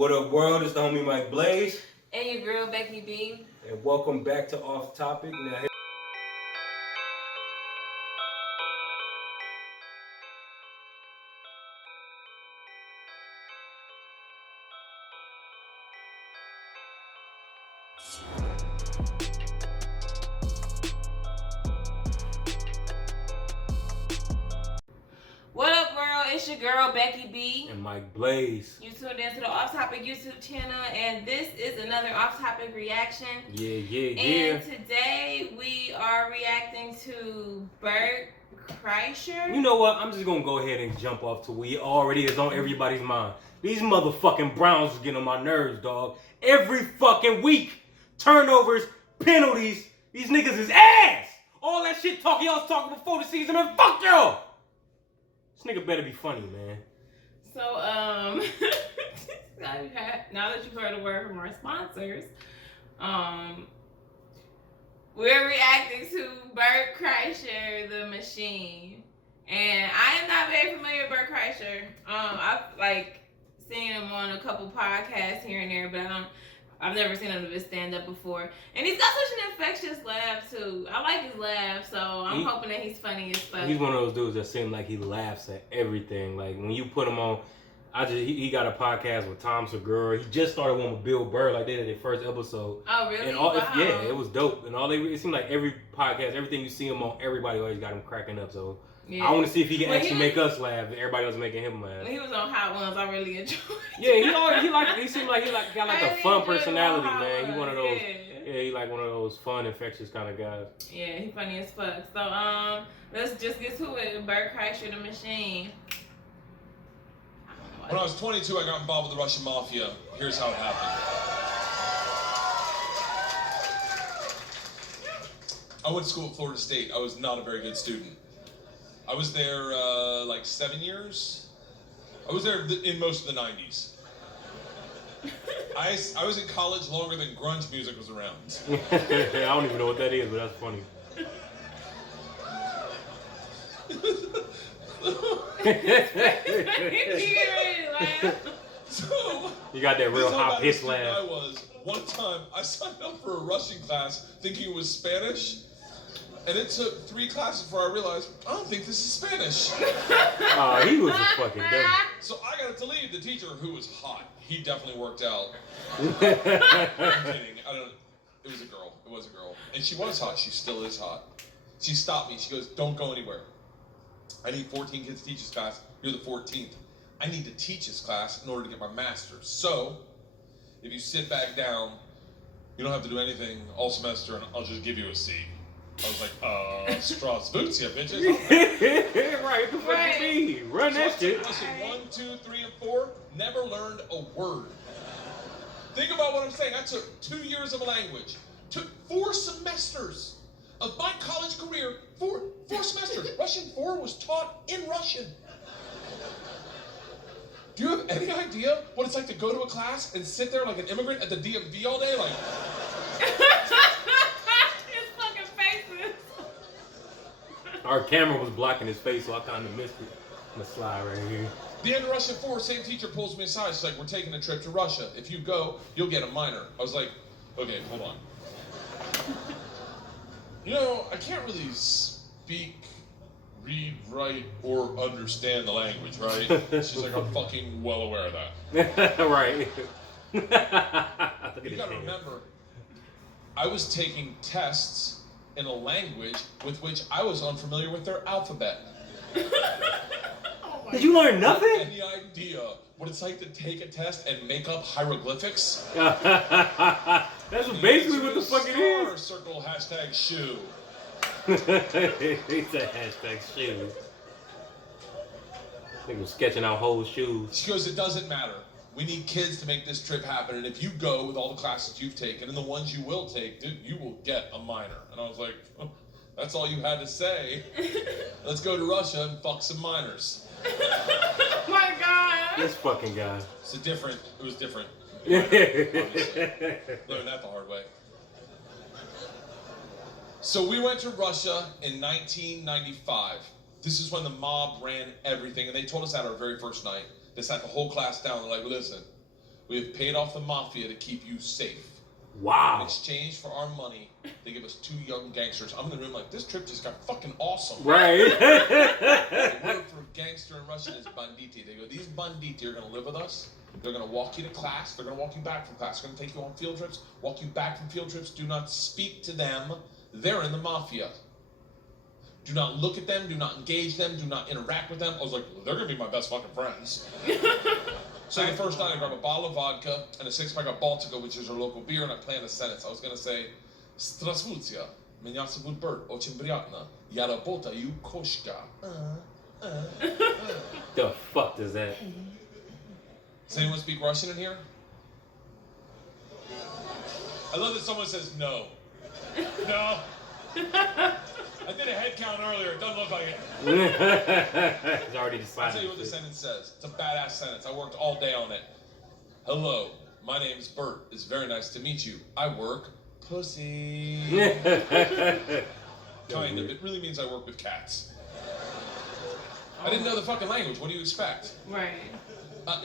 What up, world? It's the homie Mike Blaze. And your girl, Bekky B. And welcome back to Off Topic. Now, What up, world? It's your girl, Bekky B. and Mike Blaze. You tuned into the Off Topic YouTube channel, and this is another Off Topic reaction. Yeah. And today we are reacting to Bert Kreischer. You know what? I'm just gonna go ahead and jump off to what already is on everybody's mind. These motherfucking Browns is getting on my nerves, dog. Every fucking week. Turnovers, penalties. These niggas is ass. All that shit talking y'all was talking before the season, man. Fuck y'all. This nigga better be funny, man. So, now that you've heard a word from our sponsors, we're reacting to Bert Kreischer, the machine. And I am not very familiar with Bert Kreischer. I've seen him on a couple podcasts here and there, but I've never seen him of his stand-up before. And he's got such an infectious laugh, too. I like his laugh, so I'm hoping that he's funny as fuck. He's one of those dudes that seem like he laughs at everything. Like, when you put him on, he got a podcast with Tom Segura. He just started one with Bill Burr, like they did their first episode. Oh, really? And Wow. it was dope. And it seemed like every podcast, everything you see him on, everybody always got him cracking up. So yeah. I want to see if he can actually make us laugh. And everybody else making him laugh. When he was on Hot Ones, I really enjoyed it. Yeah, he seemed like he got like a fun personality, man. He one of those. Yeah, he like one of those fun, infectious kind of guys. Yeah, he funny as fuck. So let's just get to it. Bert Kreischer, the machine. When I was 22, I got involved with the Russian mafia. Here's how it happened. I went to school at Florida State. I was not a very good student. I was there 7 years. I was there in most of the 90s. I was in college longer than grunge music was around. I don't even know what that is, but that's funny. So, you got that real hot piss laugh. One time I signed up for a Russian class thinking it was Spanish, and it took 3 classes before I realized I don't think this is Spanish. Oh, he was a fucking devil. So I got to leave. The teacher, who was hot, he definitely worked out. I'm kidding. It was a girl. It was a girl, and she was hot. She still is hot. She stopped me. She goes, "Don't go anywhere. I need 14 kids to teach this class. You're the 14th. I need to teach this class in order to get my master's. So, if you sit back down, you don't have to do anything all semester, and I'll just give you a C." I was like, Strasvutia, bitches. Right, the fuck you mean? Run that shit. Lesson 1, 2, 3, and 4, never learned a word. Think about what I'm saying. I took 2 years of a language. Took 4 semesters of my college career. Four semesters. Russian 4 was taught in Russian. Do you have any idea what it's like to go to a class and sit there like an immigrant at the DMV all day? Like, his fucking faces. Our camera was blocking his face, so I kind of missed it. I'm gonna slide right here. The end of Russian 4, same teacher pulls me aside. She's like, "We're taking a trip to Russia. If you go, you'll get a minor." I was like, "Okay, hold on. You know, I can't really speak, read, write, or understand the language, right?" She's like, "I'm fucking well aware of that." Right. You gotta remember, I was taking tests in a language with which I was unfamiliar with their alphabet. Did you learn nothing? Any idea what it's like to take a test and make up hieroglyphics? That's basically what the fuck it is. Circle hashtag shoe. He said hashtag shoe. Nigga was sketching out whole shoes. She goes, "It doesn't matter. We need kids to make this trip happen, and if you go with all the classes you've taken and the ones you will take, dude, you will get a minor." And I was like, "That's all you had to say. Let's go to Russia and fuck some minors." Oh my God. This fucking guy. It was different. Learned that the hard way. So we went to Russia in 1995. This is when the mob ran everything, and they told us that our very first night. They sat the whole class down. They're like, "Listen, We have paid off the mafia to keep you safe. In Wow. exchange for our money, they give us 2 young gangsters. I'm in the room like, this trip just got fucking awesome. Right. The word for gangster in Russian is banditi. They go, these banditi are going to live with us. They're going to walk you to class. They're going to walk you back from class. They're going to take you on field trips, walk you back from field trips. Do not speak to them. They're in the mafia. Do not look at them. Do not engage them. Do not interact with them. I was like, well, they're going to be my best fucking friends. So the first night I grab a bottle of vodka and a 6-pack of Baltica, which is our local beer, and I planned a sentence. I was going to say, Strasvutia, меня зовут Bert, очень приятно. Я работаю кошка. The fuck does that? Does anyone speak Russian in here? I love that someone says no. No. I did a head count earlier. It doesn't look like it. It's already I'll decided. tell you what the sentence says. It's a badass sentence. I worked all day on it. Hello, my name is Bert. It's very nice to meet you. I work pussy. Kind of. It really means I work with cats. I didn't know the fucking language. What do you expect? Right.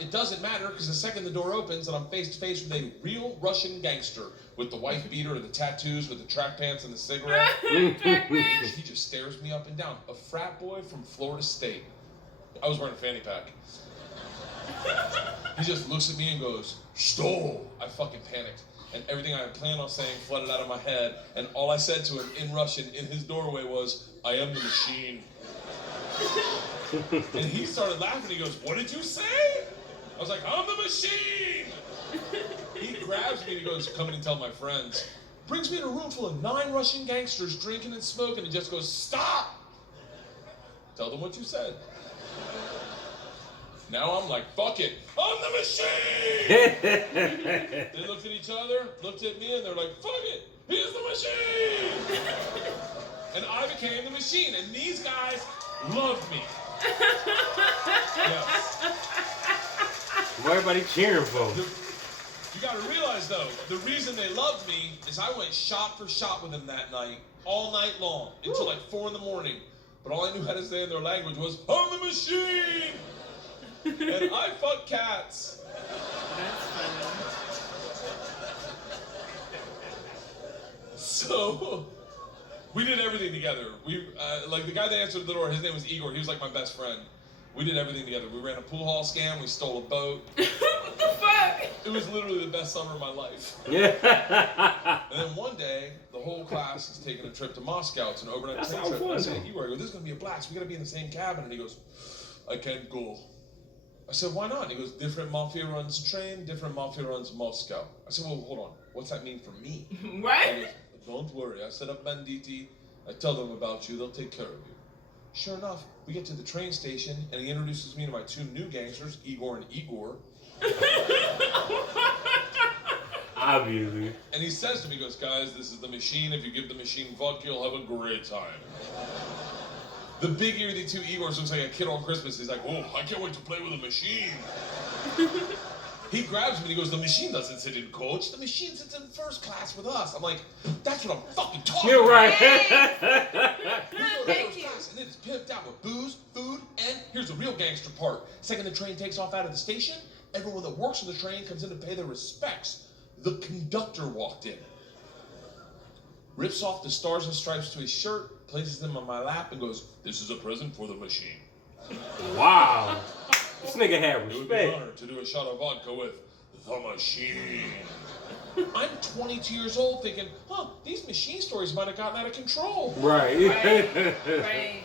It doesn't matter because the second the door opens and I'm face to face with a real Russian gangster with the wife beater and the tattoos with the track pants and the cigarette. He just stares me up and down. A frat boy from Florida State. I was wearing a fanny pack. He just looks at me and goes, "Stole." I fucking panicked. And everything I had planned on saying flooded out of my head. And all I said to him in Russian in his doorway was, "I am the machine." And he started laughing. He goes, "What did you say?" I was like, "I'm the machine." He grabs me and he goes, "Come in and tell my friends." Brings me in a room full of 9 Russian gangsters drinking and smoking and just goes, "Stop! Tell them what you said." Now I'm like, fuck it, I'm the machine! They looked at each other, looked at me, and they're like, fuck it, he's the machine! And I became the machine, and these guys loved me. Yes. What everybody cheering for? You gotta realize though, the reason they loved me is I went shot for shot with them that night, all night long, until like 4 in the morning. But all I knew how to say in their language was, "I'm the machine!" And I fuck cats. That's funny. So, we did everything together. We, like the guy that answered the door, his name was Igor. He was like my best friend. We did everything together. We ran a pool hall scam. We stole a boat. What the fuck? It was literally the best summer of my life. Yeah. And then one day, the whole class is taking a trip to Moscow. It's an overnight That's train how trip. fun. I said, "Igor, I go, this is gonna be a blast. We gotta be in the same cabin." And he goes, "I can't go." I said, "Why not?" And he goes, "Different mafia runs train, different mafia runs Moscow." I said, "Well, hold on. What's that mean for me?" He Right? goes, "Don't worry. I set up banditi. I tell them about you. They'll take care of you." Sure enough, we get to the train station, and he introduces me to my 2 new gangsters, Igor and Igor. Obviously. And he says to me, he goes, "Guys, this is the machine. If you give the machine vodka, you'll have a great time." The big ear of the 2 Igors looks like a kid on Christmas. He's like, "Oh, I can't wait to play with a machine." He grabs me and he goes, "The machine doesn't sit in coach. The machine sits in first class with us." I'm like, "That's what I'm fucking talking You're about." right. We go to Thank first you. class, and it's pimped out with booze, food, and here's the real gangster part. Second the train takes off out of the station, everyone that works on the train comes in to pay their respects. The conductor walked in, rips off the stars and stripes to his shirt, places them on my lap, and goes, "This is a present for the machine. Wow. This nigga had It would be an respect. honor to do a shot of vodka with the machine." I'm 22 years old thinking, these machine stories might have gotten out of control. Right. Right.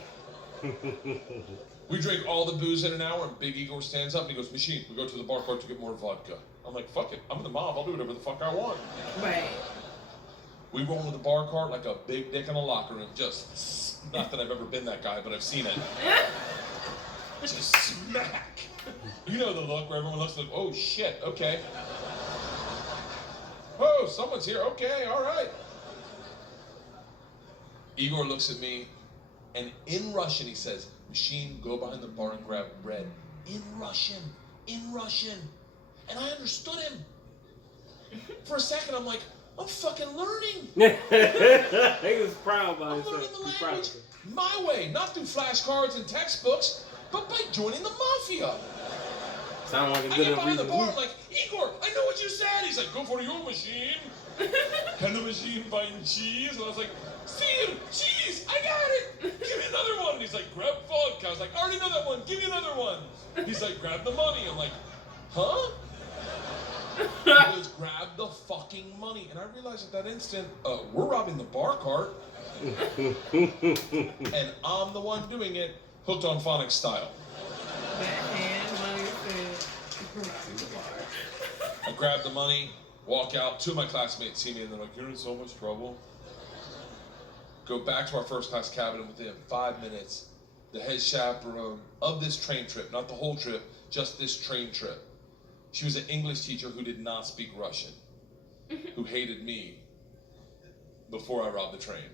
We drink all the booze in an hour, and Big Igor stands up and he goes, "Machine, we go to the bar cart to get more vodka." I'm like, "Fuck it, I'm the mob, I'll do whatever the fuck I want." Right. We roll into the bar cart like a big dick in a locker room, just, not that I've ever been that guy, but I've seen it. Just smack. You know the look where everyone looks like, "Oh shit, okay. Oh, someone's here, okay, all right." Igor looks at me, and in Russian he says, "Machine, go behind the bar and grab bread." In Russian. And I understood him. For a second, I'm like, I'm fucking learning. He was proud by I'm himself. learning the He's proud of language himself. my way, not through flashcards and textbooks, but by joining the mafia. Sound like a I good get behind the reason. bar, I'm like, "Igor, I know like, go for your machine. Can the machine find cheese? And I was like, see, cheese, I got it. Give me another one. And he's like, grab vodka. I was like, I already know that one. Give me another one. He's like, grab the money. I'm like, huh? He goes, grab the fucking money. And I realized at that instant, we're robbing the bar cart. And I'm the one doing it, hooked on phonics style. I grab the money, walk out. Two of my classmates see me and they're like, you're in so much trouble. Go back to our first class cabin, and within 5 minutes, the head chaperone of this train trip, not the whole trip, just this train trip. She was an English teacher who did not speak Russian, who hated me before I robbed the train.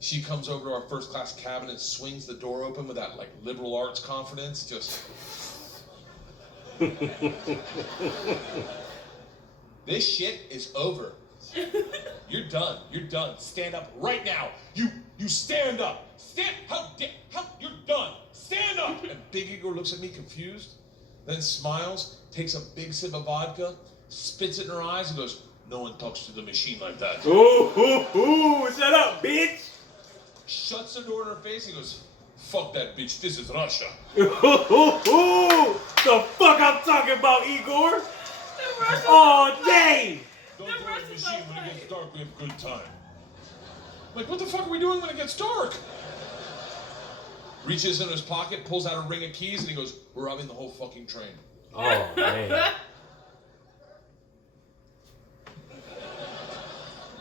She comes over to our first class cabin and swings the door open with that like liberal arts confidence, just. This shit is over. You're done. You're done. Stand up right now. You stand up. How you're done. Stand up. And Big Igor looks at me confused, then smiles, takes a big sip of vodka, spits it in her eyes, and goes, no one talks to the machine like that. Ooh, shut up, bitch. Shuts the door in her face and goes, fuck that bitch, this is Russia. The fuck I'm talking about, Igor? All day. Don't go to the machine when it gets dark, we have a good time. Like, what the fuck are we doing when it gets dark? Reaches in his pocket, pulls out a ring of keys, and he goes, we're robbing the whole fucking train. Oh, man.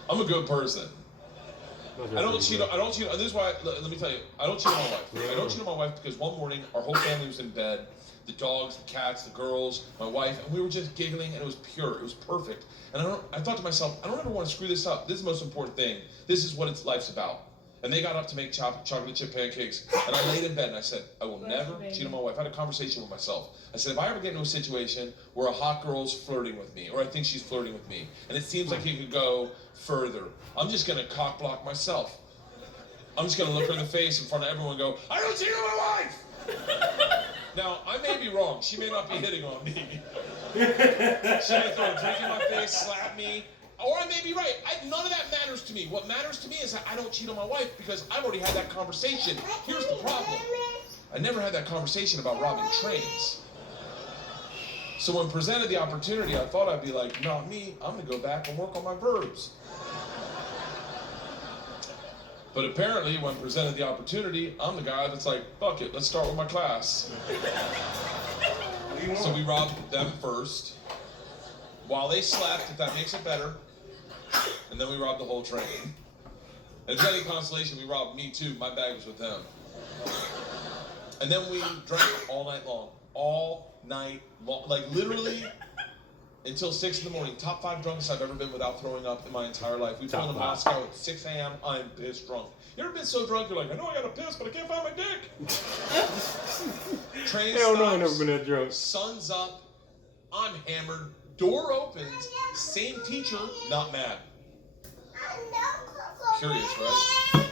I'm a good person. I don't cheat. This is why. Let me tell you. I don't cheat on my wife. I don't cheat on my wife because one morning our whole family was in bed. The dogs, the cats, the girls, my wife, and we were just giggling, and it was pure. It was perfect. And I thought to myself, I don't ever want to screw this up. This is the most important thing. This is what life's about. And they got up to make chocolate chip pancakes, and I laid in bed and I said, I will never cheat on my wife. I had a conversation with myself. I said, if I ever get into a situation where a hot girl's flirting with me, or I think she's flirting with me, and it seems like he could go further, I'm just gonna cock block myself. I'm just gonna look her in the face in front of everyone and go, I don't cheat on my wife! Now, I may be wrong. She may not be hitting on me. She may throw a drink in my face, slap me, or I may be right. None of that matters to me. What matters to me is that I don't cheat on my wife because I've already had that conversation. Here's the problem. I never had that conversation about robbing trains. So when presented the opportunity, I thought I'd be like, not me. I'm going to go back and work on my verbs. But apparently, when presented the opportunity, I'm the guy that's like, fuck it, let's start with my class. So we robbed them first, while they slept, if that makes it better, and then we robbed the whole train. And if there's any consolation, we robbed me too. My bag was with them. And then we drank all night long. All night long. Like literally until 6 in the morning. Top 5 drunkest I've ever been without throwing up in my entire life. We flew to Moscow at 6 a.m. I'm pissed drunk. You ever been so drunk you're like, I know I gotta piss, but I can't find my dick. Train Hell stops. no, I never been that drunk. Sun's up. I'm hammered. Door opens. Same teacher, not mad. Curious, right?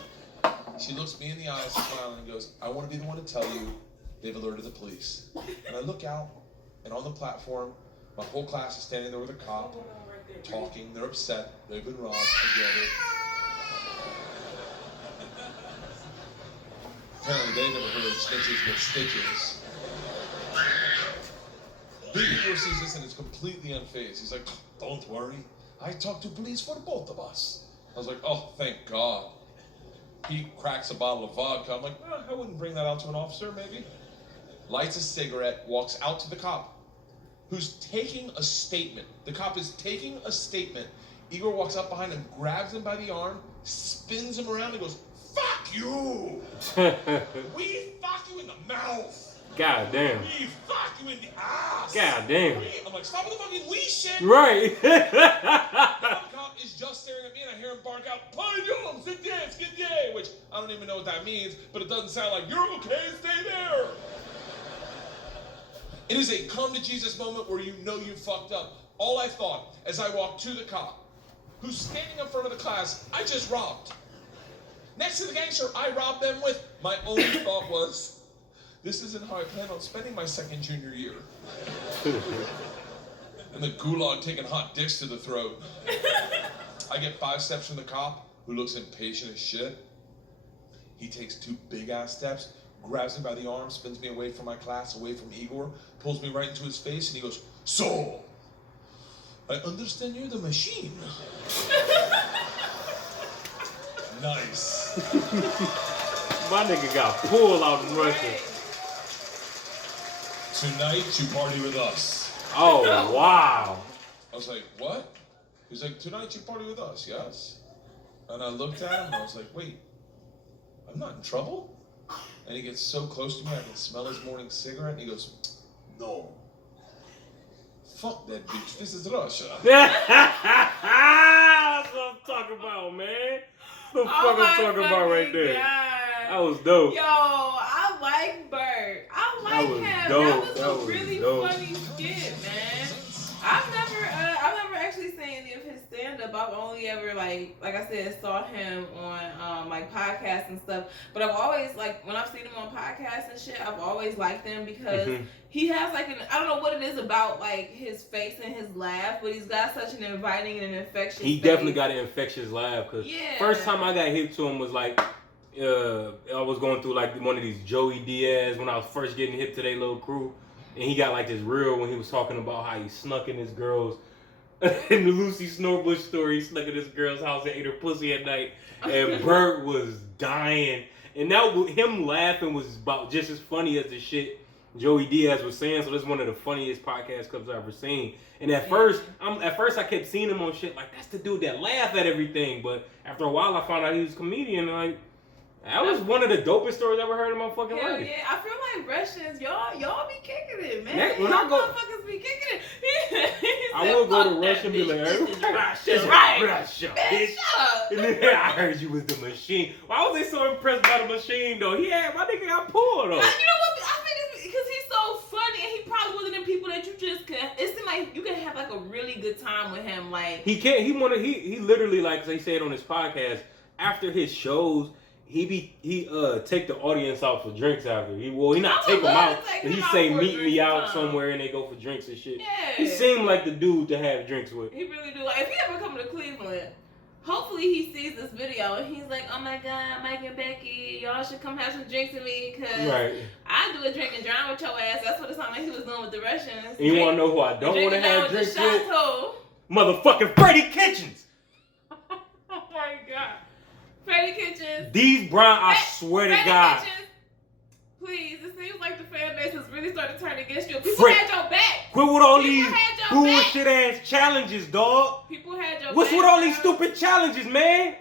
She looks me in the eyes, smiling, and goes, I want to be the one to tell you they've alerted the police. And I look out, and on the platform, my whole class is standing there with a cop, talking. They're upset. They've been robbed. I get it. Apparently, they never heard of snitches get stitches. Big Igor sees this and is completely unfazed. He's like, don't worry. I talked to police for both of us. I was like, oh, thank God. He cracks a bottle of vodka. I'm like, I wouldn't bring that out to an officer, maybe. Lights a cigarette, walks out to the cop, who's taking a statement. The cop is taking a statement. Igor walks up behind him, grabs him by the arm, spins him around, and goes, fuck you! We fuck you in the mouth! God damn. We fuck you in the ass! God damn. I'm like, stop with the fucking we shit! Right. The cop is just staring at me and I hear him bark out, Payum, sit there, skid day, which I don't even know what that means, but it doesn't sound like, you're okay, stay there! It is a come to Jesus moment where you know you fucked up. All I thought as I walked to the cop, who's standing in front of the class I just robbed. Next to the gangster I robbed them with, my only thought was, this isn't how I plan on spending my second junior year. and the gulag taking hot dicks to the throat. I get 5 steps from the cop, who looks impatient as shit. He takes 2 big-ass steps, grabs me by the arm, spins me away from my class, away from Igor, pulls me right into his face, and he goes, "So, I understand you're the machine." Nice. My nigga got pulled out in Russia. Tonight, you party with us. Oh, wow. I was like, what? He's like, tonight you party with us, yes? And I looked at him and I was like, wait, I'm not in trouble? And he gets so close to me, I can smell his morning cigarette, and he goes, no. Fuck that bitch, this is Russia. That's what I'm talking about, man. That's what I'm talking about right there. God. That was dope. Yo, I like Bert. I like was him. dope. That was a really funny skit, man. I've never actually seen any of his stand-up. I've only ever like I said, saw him on like podcasts and stuff. But I've always like when I've seen him on podcasts and shit, I've always liked him because he has like I don't know what it is about like his face and his laugh, but he's got such an inviting and an infectious He face. definitely got an infectious laugh. Cause Yeah. first time I got hip to him was like, I was going through like one of these Joey Diaz when I was first getting hip to their little crew. And he got like this reel when he was talking about how he snuck in his girl's, in the Lucy Snorebush story, he snuck in his girl's house and ate her pussy at night. And Bert was dying. And that him laughing was about just as funny as the shit Joey Diaz was saying. So this is one of the funniest podcast clips I've ever seen. And at first I kept seeing him on shit like, that's the dude that laugh at everything. But after a while I found out he was a comedian. And like, that was one of the dopest stories I ever heard in my fucking Hell life. yeah, I feel like Russians, y'all be kicking it, man. Yeah, when y'all I go- motherfuckers be kicking it. He I said, will go "Fuck to that Russia and be bitch. like, This is hey, Russia, right? Russia, Man, bitch. shut up. And then I heard you was the machine. Why was they so impressed by the machine though? My nigga got pulled though. You know what? I think it's because he's so funny, and he probably one of them people that you just can. It seems like you can have like a really good time with him. Like He literally, like they said on his podcast, after his shows, he take the audience out for drinks after. He not take them out, but he say meet me out somewhere and they go for drinks and shit. Yeah. He seemed like the dude to have drinks with. He really do. Like if he ever come to Cleveland, hopefully he sees this video and he's like, oh my God, Mike and Bekky, y'all should come have some drinks with me because I do a drink and drown with your ass. That's what it sounded like he was doing with the Russians. And you want to know who I don't want to have drinks with? Chateau. Motherfucking Freddie Kitchens. Oh my God. Freddie Kitchens. These Brown, I swear to Freddie God. Kitchens, please, it seems like the fan base has really started to turn against you. People had your back. Quit with all People these had your bullshit ass challenges, dog. People had your What's back. with all these bro. stupid challenges, man?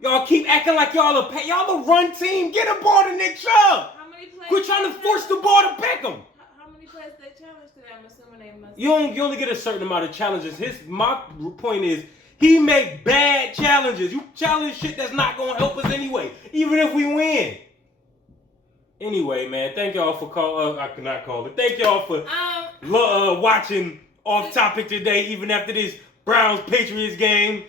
Y'all keep acting like y'all a run team. Get a ball to Nick Chubb. How many plays? Quit trying to force the ball to Beckham. How many plays they challenged today? I'm assuming they must. You only get a certain amount of challenges. My point is, he make bad challenges. You challenge shit that's not gonna help us anyway, even if we win. Anyway, man, thank y'all for I cannot call it. Thank y'all for watching Off Topic today, even after this Browns Patriots game.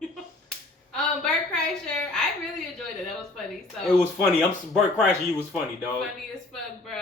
Bert Kreischer, I really enjoyed it. That was funny. So It was funny. I'm Bert Kreischer. You was funny, dog. funny as fuck, bro.